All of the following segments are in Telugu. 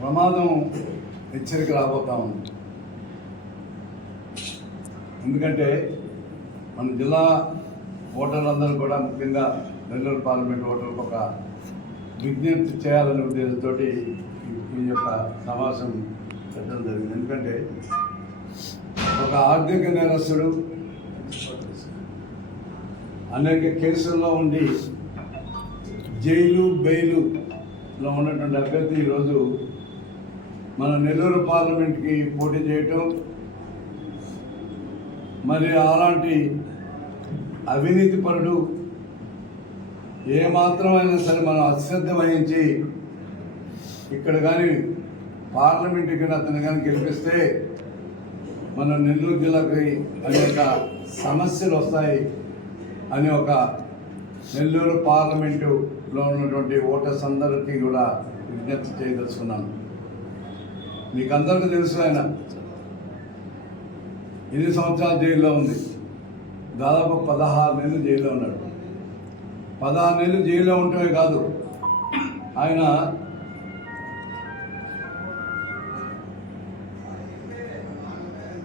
ప్రమాదం హెచ్చరిక రాబోతా ఉంది. ఎందుకంటే మన జిల్లా ఓటర్లందరూ కూడా ముఖ్యంగా నెల్లూరు పార్లమెంట్ ఓటర్లకు ఒక విజ్ఞప్తి చేయాలనే ఉద్దేశంతో ఈ యొక్క సమావేశం పెట్టడం జరిగింది. ఎందుకంటే ఒక ఆర్థిక నేరస్తుడు అనేక కేసుల్లో ఉండి జైలు బెయిలు లో ఉన్నటువంటి అభ్యర్థి ఈరోజు మన నెల్లూరు పార్లమెంట్కి పోటీ చేయటం మరి అలాంటి అవినీతి పరుడు ఏమాత్రమైనా సరే మనం అశ్రద్ధ వహించి ఇక్కడ కానీ పార్లమెంట్ కానీ అతను కానీ గెలిపిస్తే మన నెల్లూరు జిల్లాకి అనేక సమస్యలు వస్తాయి అని ఒక నెల్లూరు పార్లమెంటు లో ఉన్నటువంటి ఓటర్స్ అందరికీ కూడా విజ్ఞప్తి చేయదలుచుకున్నాను. మీకు అందరికీ తెలుసు ఆయన. ఎన్ని సంవత్సరాలు జైల్లో ఉంది? దాదాపు పదహారు నెలలు జైల్లో ఉన్నాడు. పదహారు నెలలు జైల్లో ఉండటమే కాదు ఆయన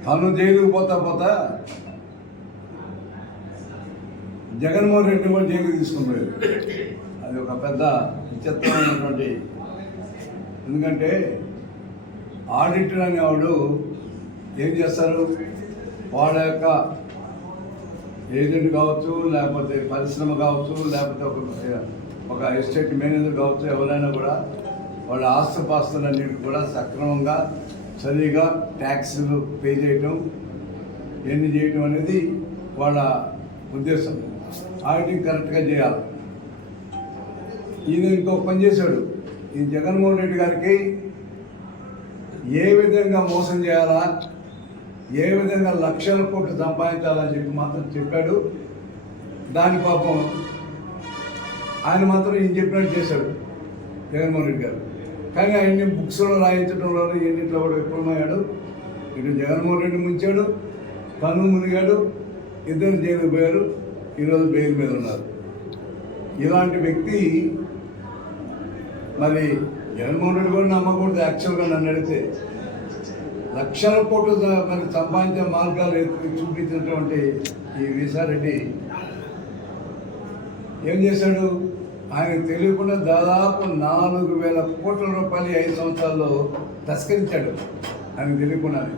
తను జైలుకు పోతా పోతా జగన్మోహన్ రెడ్డి కూడా జైలుకి తీసుకుని పోయారు అది ఒక పెద్ద విచిత్రమైనటువంటి ఎందుకంటే ఆడిటర్ అనేవాడు ఏం చేస్తారు? వాళ్ళ యొక్క ఏజెంట్ కావచ్చు లేకపోతే పరిశ్రమ కావచ్చు లేకపోతే ఒక ఒక ఎస్టేట్ మేనేజర్ కావచ్చు ఎవరైనా కూడా వాళ్ళ ఆస్తుపాస్తులన్నిటి కూడా సక్రమంగా సరిగా ట్యాక్స్లు పే చేయటం ఎన్ని చేయటం అనేది వాళ్ళ ఉద్దేశం. ఆడిటింగ్ కరెక్ట్గా చేయాలి. ఈయన ఇంకో పని చేశాడు. ఈ జగన్మోహన్ రెడ్డి గారికి ఏ విధంగా మోసం చేయాలా ఏ విధంగా లక్షల కోట్లు సంపాదించాలని చెప్పి మాత్రం చెప్పాడు. దాని పాపం ఆయన మాత్రం ఈయన చెప్పినట్టు చేశాడు జగన్మోహన్ రెడ్డి గారు. కానీ ఆయన్ని బుక్స్లో రాయించడంలో ఎన్నింటిలో కూడా విఫలమయ్యాడు ఇటు జగన్మోహన్ రెడ్డి ముంచాడు తను మునిగాడు ఇద్దరు జైలుకు పోయారు ఈరోజు బెయిల్ మీద ఉన్నారు. ఇలాంటి వ్యక్తి మరి జగన్మోహన్ రెడ్డి కూడా నమ్మకూడదు యాక్చువల్గా నన్ను అడిగితే. లక్షల కోట్లు మరి సంపాదించే మార్గాలు చూపించినటువంటి ఈ విసారెడ్డి ఏం చేశాడు? ఆయన తెలియకుండా దాదాపు నాలుగు వేల కోట్ల రూపాయలు ఐదు సంవత్సరాల్లో తస్కరించాడు. ఆయన తెలియకుండానే.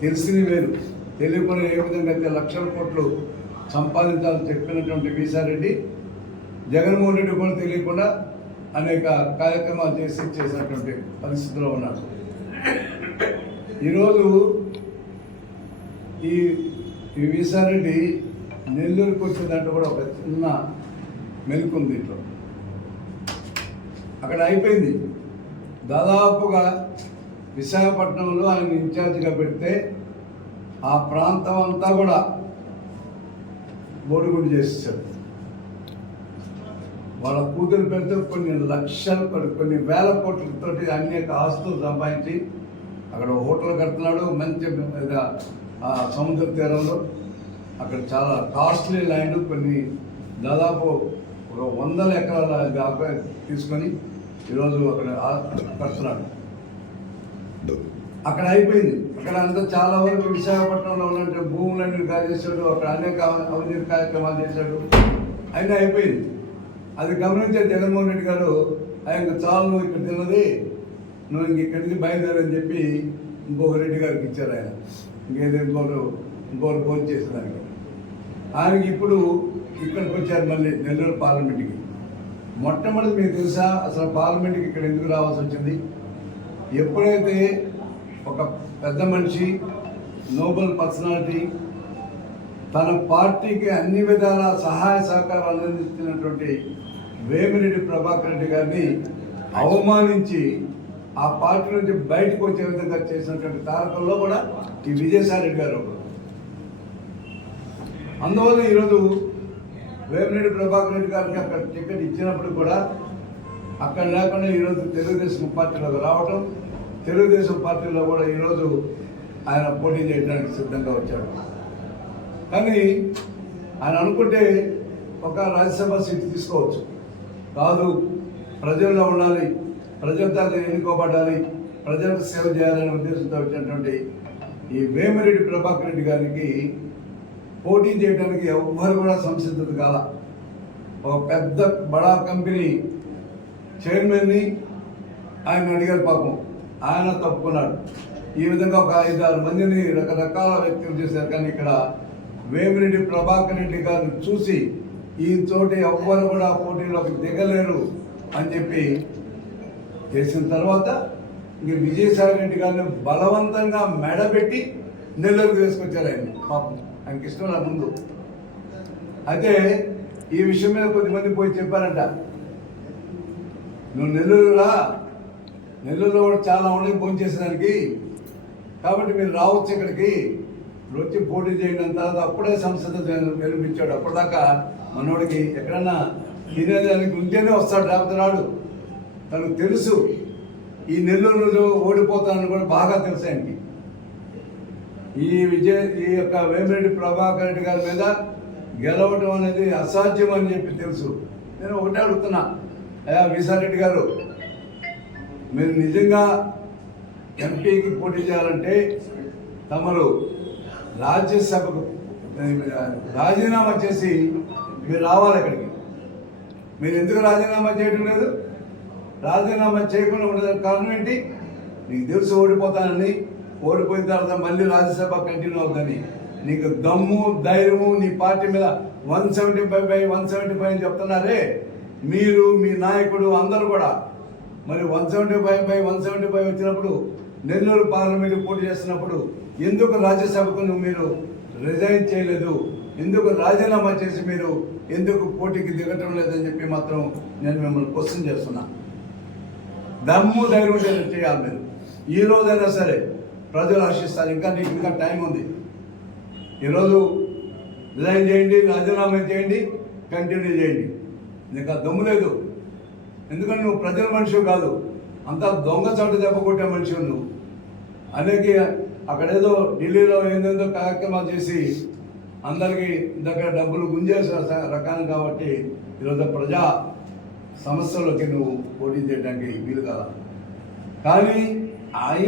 తెలిసింది వేరు. తెలియకుండా ఏ విధంగా అయితే లక్షల కోట్లు సంపాదించాలని చెప్పినటువంటి విసారెడ్డి జగన్మోహన్ రెడ్డి కూడా తెలియకుండా అనేక కార్యక్రమాలు చేసి చేసినటువంటి పరిస్థితిలో ఉన్నాడు ఈరోజు ఈ ఈ విసారెడ్డి నెల్లూరుకు వచ్చేదంటే కూడా ఒక చిన్న మెలుకుంది దీంట్లో. అక్కడ అయిపోయింది. దాదాపుగా విశాఖపట్నంలో ఆయన ఇన్ఛార్జిగా పెడితే ఆ ప్రాంతం అంతా కూడా బోడిగుడి చేసేసాడు వాళ్ళ కూతురు పెడితే కొన్ని లక్షలు కొన్ని కొన్ని వేల కోట్లతోటి అనేక ఆస్తులు సంపాదించి అక్కడ హోటల్ కడుతున్నాడు మంచి ఆ సముద్ర తీరంలో. అక్కడ చాలా కాస్ట్లీ ల్యాండ్ కొన్ని దాదాపు ఒక వందల ఎకరాల దాకా తీసుకొని ఈరోజు అక్కడ కడుతున్నాడు. అక్కడ అయిపోయింది. అక్కడ అంతా చాలా వరకు విశాఖపట్నంలో ఉన్నట్టు భూములన్నీ కాజేశాడు అక్కడ అనేక అవినీతి కార్యక్రమాలు చేశాడు. అయినా అయిపోయింది. అది గమనించే జగన్మోహన్ రెడ్డి గారు ఆయన చాలు నువ్వు ఇక్కడ తిన్నది నువ్వు ఇంక ఇక్కడి నుంచి బయలుదేరని చెప్పి ఇంకొక రెడ్డి గారికి ఇచ్చారు ఆయన. ఇంకేదో ఇంకోరు ఇంకోరు ఫోన్ చేసేదానికి. ఆయనకి ఇప్పుడు ఇక్కడికి వచ్చారు మళ్ళీ నెల్లూరు పార్లమెంట్కి. మొట్టమొదటి మీకు తెలుసా అసలు పార్లమెంట్కి ఇక్కడ ఎందుకు రావాల్సి వచ్చింది? ఎప్పుడైతే ఒక పెద్ద మనిషి నోబెల్ పర్సనాలిటీ తన పార్టీకి అన్ని విధాల సహాయ సహకారాలు అందిస్తున్నటువంటి వేమిరెడ్డి ప్రభాకర్ రెడ్డి గారిని అవమానించి ఆ పార్టీ నుంచి బయటకు వచ్చే విధంగా చేసినటువంటి తారకంలో కూడా ఈ విజయసాయి రెడ్డి గారు అందువల్ల ఈరోజు వేమిరెడ్డి ప్రభాకర్ రెడ్డి గారికి అక్కడ టికెట్ ఇచ్చినప్పుడు కూడా అక్కడ లేకుండా ఈరోజు తెలుగుదేశం పార్టీలోకి రావటం తెలుగుదేశం పార్టీలో కూడా ఈరోజు ఆయన పోటీ చేయడానికి సిద్ధంగా వచ్చాడు కానీ ఆయన అనుకుంటే ఒక రాజ్యసభ సీట్ తీసుకోవచ్చు. కాదు. ప్రజల్లో ఉండాలి. ప్రజలతో ఎన్నుకోబడాలి. ప్రజలకు సేవ చేయాలనే ఉద్దేశంతో వచ్చినటువంటి ఈ వేమిరెడ్డి ప్రభాకర్ రెడ్డి గారికి పోటీ చేయడానికి ఎవ్వరు కూడా సంసిద్ధత కాల. ఒక పెద్ద బడా కంపెనీ చైర్మన్ని ఆయన అడిగారు పాపం. ఆయన తప్పుకున్నాడు. ఈ విధంగా ఒక ఐదు ఆరు మందిని రకరకాల వ్యక్తులు చేశారు. కానీ ఇక్కడ వేమిరెడ్డి ప్రభాకర్ రెడ్డి గారిని చూసి ఈ తోటి ఎవ్వరు కూడా పోటీలోకి దిగలేరు అని చెప్పి చేసిన తర్వాత ఇంక విజయసాయి రెడ్డి గారిని బలవంతంగా మెడబెట్టి నెల్లూరుకు తీసుకొచ్చారు ఆయన. పాపం ఆయనకి ఇష్టం నా ముందు. అయితే ఈ విషయం మీద కొద్దిమంది పోయి చెప్పారంట. నువ్వు నెల్లూరురా? నెల్లూరులో కూడా చాలా ఉన్నాయి ఫోన్ చేసేదానికి. కాబట్టి మీరు రావచ్చు ఇక్కడికి. ఇప్పుడు వచ్చి పోటీ చేయడం తర్వాత అప్పుడే సంసద గెలిపించాడు అప్పటిదాకా మనోడికి ఎక్కడన్నా తినేదానికి ఉంటేనే వస్తాడు లేకపోతే రాడు. తనకు తెలుసు ఈ నెల్లూరులో ఓడిపోతానని కూడా బాగా తెలుసు ఆయనకి. ఈ విజయ ఈ యొక్క వేమిరెడ్డి ప్రభాకర్ రెడ్డి గారి మీద గెలవడం అనేది అసాధ్యం అని చెప్పి తెలుసు. నేను ఒకటే అడుగుతున్నా. అయ్యా విశారెడ్డి గారు మీరు నిజంగా ఎంపీకి పోటీ చేయాలంటే తమరు రాజ్యసభకు రాజీనామా చేసి మీరు రావాలి అక్కడికి. మీరు ఎందుకు రాజీనామా చేయడం లేదు? రాజీనామా చేయకుండా ఉండడానికి కారణం ఏంటి? నీకు తెలుసు ఓడిపోతానని ఓడిపోయిన తర్వాత మళ్ళీ రాజ్యసభ కంటిన్యూ అవుతుందని. నీకు దమ్ము ధైర్యము నీ పార్టీ మీద one seventy five by one seventy five అని చెప్తున్నారే. మీరు మీ నాయకుడు అందరూ కూడా. మరి one seventy five by one seventy five వచ్చినప్పుడు నెల్లూరు పార్లమెంట్ పోటీ చేస్తున్నప్పుడు ఎందుకు రాజ్యసభకు నువ్వు మీరు రిజైన్ చేయలేదు? ఎందుకు రాజీనామా చేసి మీరు ఎందుకు పోటీకి దిగటం లేదని చెప్పి మాత్రం నేను మిమ్మల్ని క్వశ్చన్ చేస్తున్నా. దమ్ము ధైర్యం చేయాలి మీరు. ఈ రోజైనా సరే ప్రజలు ఆశిస్తారు ఇంకా నీకు ఇంకా టైం ఉంది. ఈరోజు రిజైన్ చేయండి రాజీనామా చేయండి కంటిన్యూ చేయండి. ఇంకా దమ్ము లేదు. ఎందుకంటే నువ్వు ప్రజల మనిషి కాదు. అంతా దొంగ చాటు దెబ్బ కొట్టే మనిషి నువ్వు. అనేక అక్కడేదో ఢిల్లీలో ఏందేందో కార్యక్రమాలు చేసి అందరికీ దగ్గర డబ్బులు గుంజేసిన రకాలు కాబట్టి ఈరోజు ప్రజా సమస్యలకి నువ్వు పోటీ చేయడానికి వీలు కాదు. కానీ ఆయన